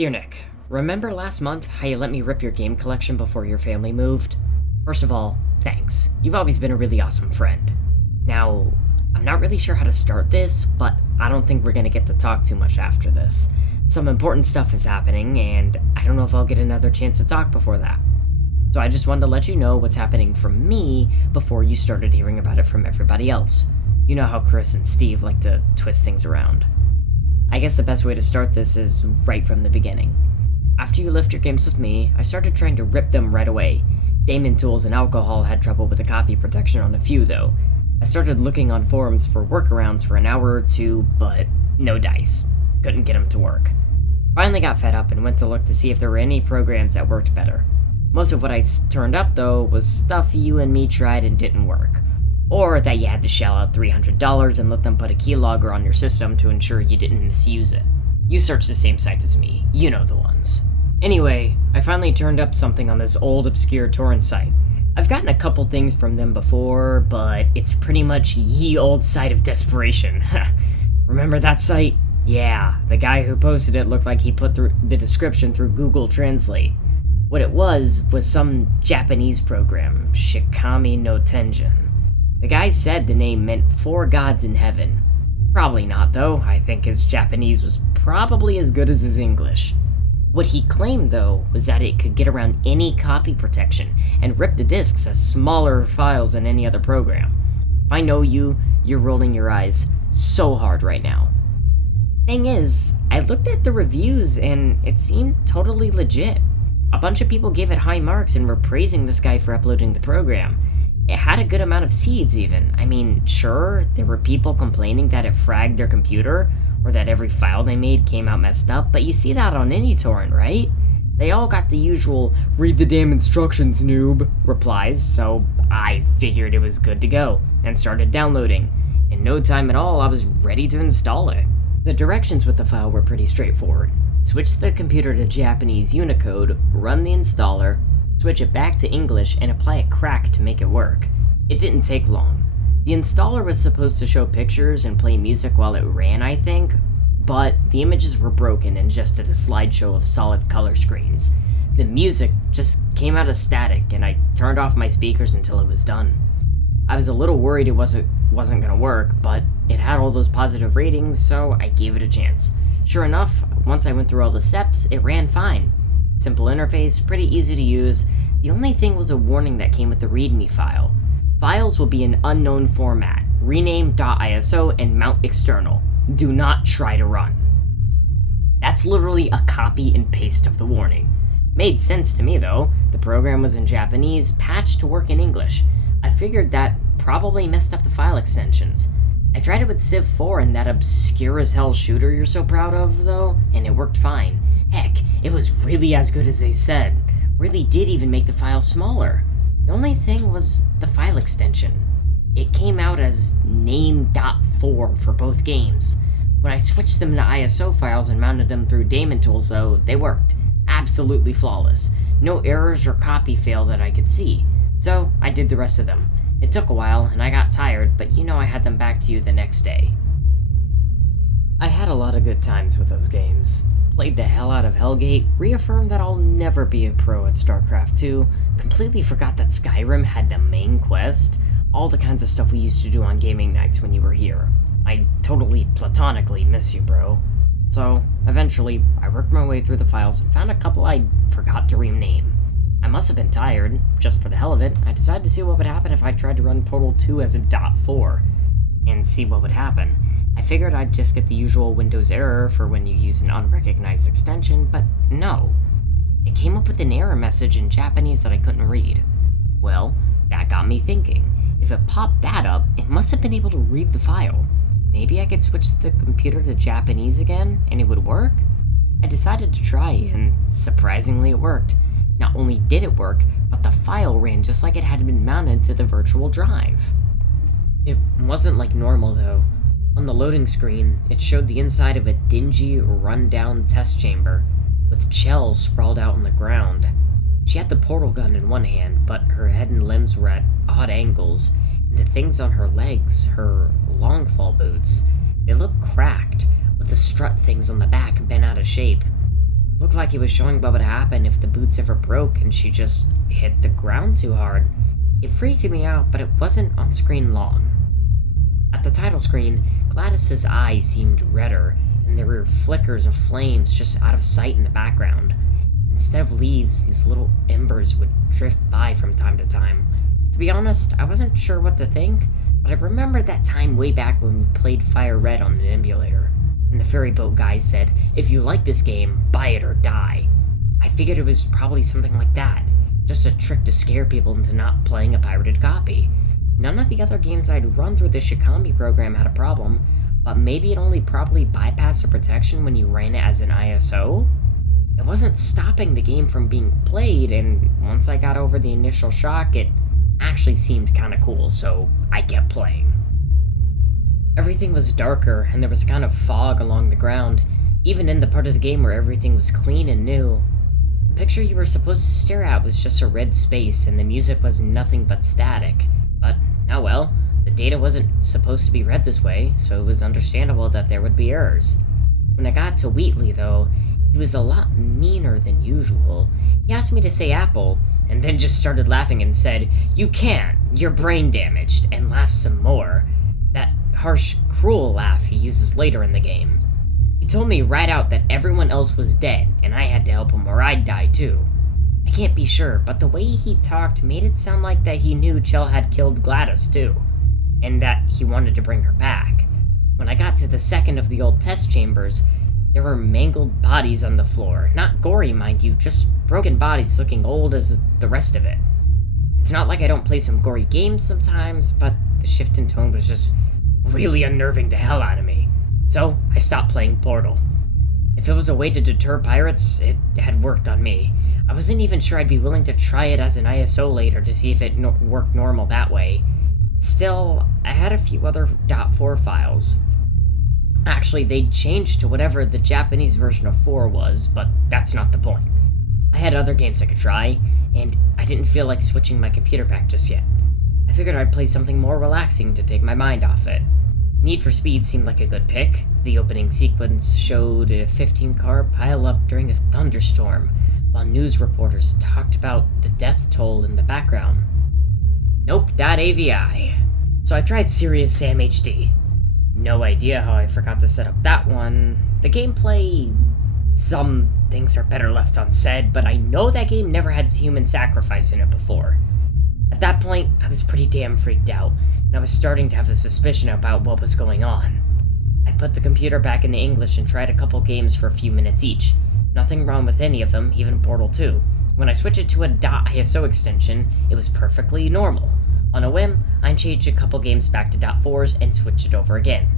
Dear Nick, remember last month how you let me rip your game collection before your family moved? First of all, thanks. You've always been a really awesome friend. Now, I'm not really sure how to start this, but I don't think we're gonna get to talk too much after this. Some important stuff is happening, and I don't know if I'll get another chance to talk before that. So I just wanted to let you know what's happening from me before you started hearing about it from everybody else. You know how Chris and Steve like to twist things around. I guess the best way to start this is right from the beginning. After you left your games with me, I started trying to rip them right away. Damon Tools and Alcohol had trouble with the copy protection on a few, though. I started looking on forums for workarounds for an hour or two, but no dice. Couldn't get them to work. Finally got fed up and went to look to see if there were any programs that worked better. Most of what I turned up, though, was stuff you and me tried and didn't work. Or that you had to shell out $300 and let them put a keylogger on your system to ensure you didn't misuse it. You searched the same sites as me, you know the ones. Anyway, I finally turned up something on this old obscure torrent site. I've gotten a couple things from them before, but it's pretty much ye old site of desperation. Remember that site? Yeah, the guy who posted it looked like he put the description through Google Translate. What it was some Japanese program, Shikami no Tenjin. The guy said the name meant 4 gods in heaven. Probably not, though. I think his Japanese was probably as good as his English. What he claimed, though, was that it could get around any copy protection and rip the disks as smaller files than any other program. If I know you, you're rolling your eyes so hard right now. Thing is, I looked at the reviews and it seemed totally legit. A bunch of people gave it high marks and were praising this guy for uploading the program. It had a good amount of seeds, even. I mean, sure, there were people complaining that it fragged their computer, or that every file they made came out messed up, but you see that on any torrent, right? They all got the usual, "read the damn instructions, noob," replies, so I figured it was good to go, and started downloading. In no time at all, I was ready to install it. The directions with the file were pretty straightforward. Switch the computer to Japanese Unicode, run the installer, switch it back to English, and apply a crack to make it work. It didn't take long. The installer was supposed to show pictures and play music while it ran, I think, but the images were broken and just did a slideshow of solid color screens. The music just came out as static, and I turned off my speakers until it was done. I was a little worried it wasn't gonna work, but it had all those positive ratings, so I gave it a chance. Sure enough, once I went through all the steps, it ran fine. Simple interface, pretty easy to use. The only thing was a warning that came with the README file. Files will be in unknown format. Rename .iso and mount external. Do not try to run. That's literally a copy and paste of the warning. Made sense to me though. The program was in Japanese, patched to work in English. I figured that probably messed up the file extensions. I tried it with Civ 4 and that obscure as hell shooter you're so proud of though, and it worked fine. Heck, it was really as good as they said. Really did even make the file smaller. The only thing was the file extension. It came out as name.4 for both games. When I switched them to ISO files and mounted them through Damon Tools though, they worked. Absolutely flawless. No errors or copy fail that I could see. So I did the rest of them. It took a while and I got tired, but you know I had them back to you the next day. I had a lot of good times with those games. Played the hell out of Hellgate, reaffirmed that I'll never be a pro at StarCraft 2, completely forgot that Skyrim had the main quest, all the kinds of stuff we used to do on gaming nights when you were here. I totally platonically miss you, bro. So, eventually, I worked my way through the files and found a couple I forgot to rename. I must have been tired. Just for the hell of it, I decided to see what would happen if I tried to run Portal 2 as a .4, and see what would happen. I figured I'd just get the usual Windows error for when you use an unrecognized extension, but no. It came up with an error message in Japanese that I couldn't read. Well, that got me thinking. If it popped that up, it must have been able to read the file. Maybe I could switch the computer to Japanese again, and it would work? I decided to try, and surprisingly it worked. Not only did it work, but the file ran just like it had been mounted to the virtual drive. It wasn't like normal, though. On the loading screen, it showed the inside of a dingy, run-down test chamber, with shells sprawled out on the ground. She had the portal gun in one hand, but her head and limbs were at odd angles, and the things on her legs, her longfall boots, they looked cracked, with the strut things on the back bent out of shape. Looked like he was showing what would happen if the boots ever broke and she just hit the ground too hard. It freaked me out, but it wasn't on screen long. At the title screen, Gladys's eyes seemed redder, and there were flickers of flames just out of sight in the background. Instead of leaves, these little embers would drift by from time to time. To be honest, I wasn't sure what to think, but I remembered that time way back when we played Fire Red on an emulator, and the ferry boat guy said, "If you like this game, buy it or die." I figured it was probably something like that, just a trick to scare people into not playing a pirated copy. None of the other games I'd run through the Shikami program had a problem, but maybe it only properly bypassed the protection when you ran it as an ISO? It wasn't stopping the game from being played, and once I got over the initial shock, it actually seemed kinda cool, so I kept playing. Everything was darker, and there was a kind of fog along the ground, even in the part of the game where everything was clean and new. The picture you were supposed to stare at was just a red space, and the music was nothing but static. But, oh well, the data wasn't supposed to be read this way, so it was understandable that there would be errors. When I got to Wheatley, though, he was a lot meaner than usual. He asked me to say apple, and then just started laughing and said, "You can't, you're brain damaged," and laughed some more. That harsh, cruel laugh he uses later in the game. He told me right out that everyone else was dead, and I had to help him or I'd die too. I can't be sure, but the way he talked made it sound like that he knew Chell had killed Gladys too, and that he wanted to bring her back. When I got to the second of the old test chambers, there were mangled bodies on the floor. Not gory, mind you, just broken bodies looking old as the rest of it. It's not like I don't play some gory games sometimes, but the shift in tone was just really unnerving the hell out of me. So, I stopped playing Portal. If it was a way to deter pirates, it had worked on me. I wasn't even sure I'd be willing to try it as an ISO later to see if it worked normal that way. Still, I had a few other .4 files. Actually, they'd changed to whatever the Japanese version of 4 was, but that's not the point. I had other games I could try, and I didn't feel like switching my computer back just yet. I figured I'd play something more relaxing to take my mind off it. Need for Speed seemed like a good pick. The opening sequence showed a 15-car pile-up during a thunderstorm, while news reporters talked about the death toll in the background. Nope.avi. So I tried Serious Sam HD. No idea how I forgot to set up that one. The gameplay... Some things are better left unsaid, but I know that game never had human sacrifice in it before. At that point, I was pretty damn freaked out, and I was starting to have the suspicion about what was going on. I put the computer back into English and tried a couple games for a few minutes each. Nothing wrong with any of them, even Portal 2. When I switched it to a .iso extension, it was perfectly normal. On a whim, I changed a couple games back to .4s and switched it over again.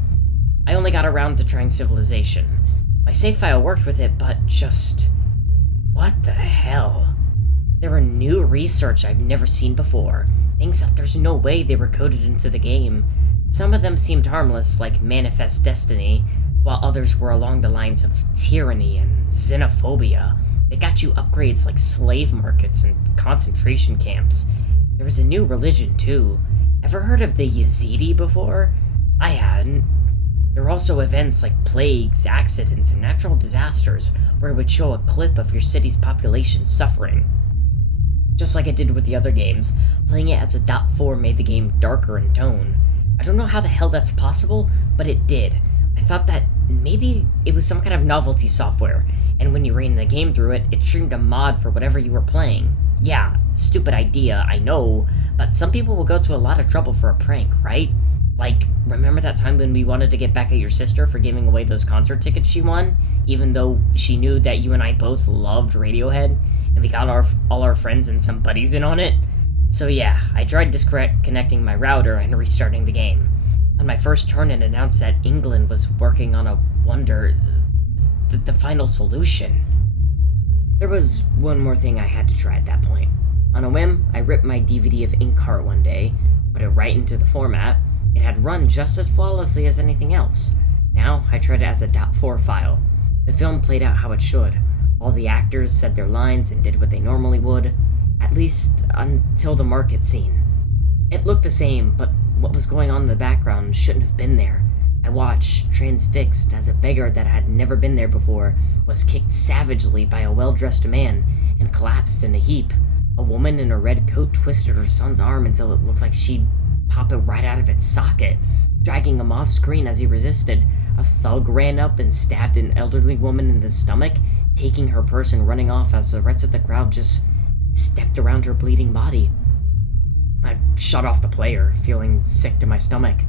I only got around to trying Civilization. My save file worked with it, but just... what the hell? There were new research I've never seen before, things that there's no way they were coded into the game. Some of them seemed harmless, like Manifest Destiny, while others were along the lines of tyranny and xenophobia. They got you upgrades like slave markets and concentration camps. There was a new religion, too. Ever heard of the Yazidi before? I hadn't. There were also events like plagues, accidents, and natural disasters, where it would show a clip of your city's population suffering. Just like it did with the other games, playing it as a .4 made the game darker in tone. I don't know how the hell that's possible, but it did. I thought that maybe it was some kind of novelty software, and when you ran the game through it, it streamed a mod for whatever you were playing. Yeah, stupid idea, I know, but some people will go to a lot of trouble for a prank, right? Like, remember that time when we wanted to get back at your sister for giving away those concert tickets she won, even though she knew that you and I both loved Radiohead, and we got all our friends and some buddies in on it? So yeah, I tried disconnecting my router and restarting the game. On my first turn, it announced that England was working on a wonder, the final solution. There was one more thing I had to try at that point. On a whim, I ripped my DVD of Inkheart one day, put it right into the format. It had run just as flawlessly as anything else. Now, I tried it as a .4 file. The film played out how it should. All the actors said their lines and did what they normally would, at least until the market scene. It looked the same, but what was going on in the background shouldn't have been there. I watched, transfixed, as a beggar that had never been there before was kicked savagely by a well-dressed man and collapsed in a heap. A woman in a red coat twisted her son's arm until it looked like she'd pop it right out of its socket, dragging him off screen as he resisted. A thug ran up and stabbed an elderly woman in the stomach, taking her purse and running off as the rest of the crowd just stepped around her bleeding body. I shut off the player, feeling sick to my stomach.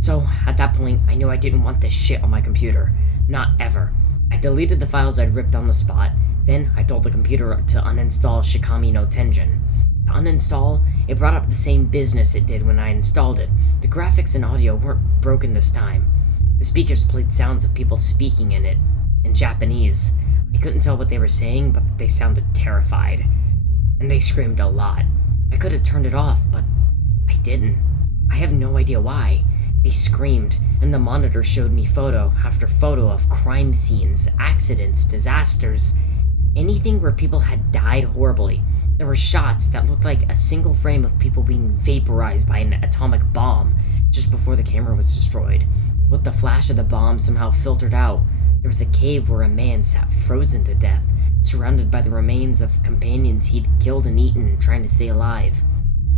So, at that point, I knew I didn't want this shit on my computer. Not ever. I deleted the files I'd ripped on the spot. Then, I told the computer to uninstall Shikami no Tenjin. To uninstall, it brought up the same business it did when I installed it. The graphics and audio weren't broken this time. The speakers played sounds of people speaking in it, in Japanese. I couldn't tell what they were saying, but they sounded terrified. And they screamed a lot. I could have turned it off, but I didn't. I have no idea why. They screamed, and the monitor showed me photo after photo of crime scenes, accidents, disasters, anything where people had died horribly. There were shots that looked like a single frame of people being vaporized by an atomic bomb just before the camera was destroyed. With the flash of the bomb somehow filtered out, there was a cave where a man sat frozen to death, surrounded by the remains of companions he'd killed and eaten, trying to stay alive.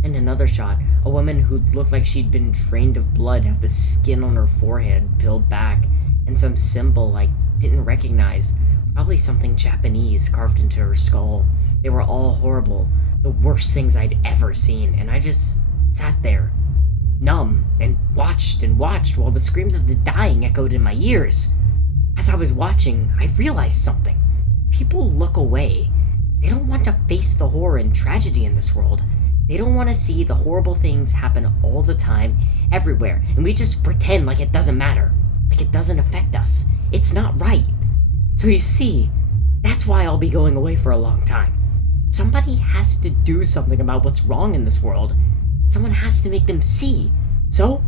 And another shot, a woman who looked like she'd been drained of blood had the skin on her forehead peeled back, and some symbol I didn't recognize, probably something Japanese carved into her skull. They were all horrible, the worst things I'd ever seen, and I just sat there, numb, and watched while the screams of the dying echoed in my ears. As I was watching, I realized something. People look away. They don't want to face the horror and tragedy in this world. They don't want to see the horrible things happen all the time, everywhere, and we just pretend like it doesn't matter, like it doesn't affect us. It's not right. So you see, that's why I'll be going away for a long time. Somebody has to do something about what's wrong in this world. Someone has to make them see. So,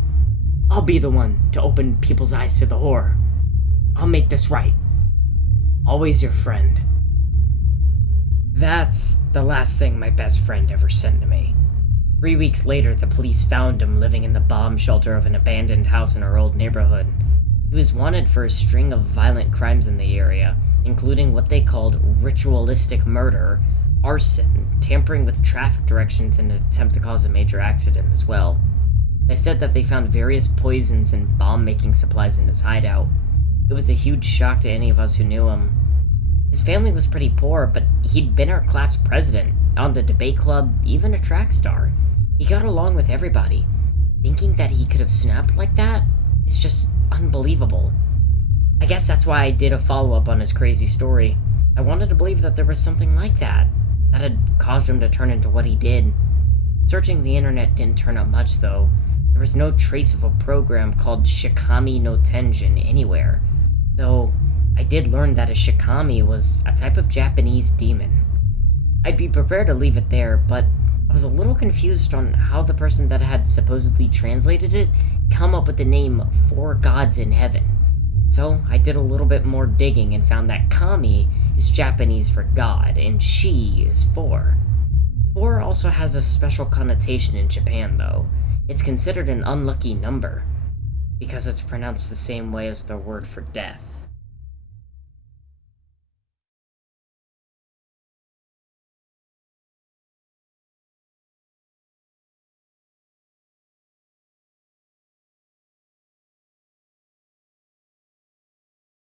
I'll be the one to open people's eyes to the horror. I'll make this right. Always your friend. That's the last thing my best friend ever sent to me. 3 weeks later, the police found him living in the bomb shelter of an abandoned house in our old neighborhood. He was wanted for a string of violent crimes in the area, including what they called ritualistic murder, arson, tampering with traffic directions, and an attempt to cause a major accident as well. They said that they found various poisons and bomb-making supplies in his hideout. It was a huge shock to any of us who knew him. His family was pretty poor, but he'd been our class president, on the debate club, even a track star. He got along with everybody. Thinking that he could have snapped like that is just unbelievable. I guess that's why I did a follow-up on his crazy story. I wanted to believe that there was something like that had caused him to turn into what he did. Searching the internet didn't turn up much, though. There was no trace of a program called Shikami no Tenjin anywhere, though I did learn that a Shikami was a type of Japanese demon. I'd be prepared to leave it there, but I was a little confused on how the person that had supposedly translated it come up with the name Four Gods in Heaven. So I did a little bit more digging and found that Kami is Japanese for God, and Shi is four. Four also has a special connotation in Japan, though. It's considered an unlucky number, because it's pronounced the same way as the word for death.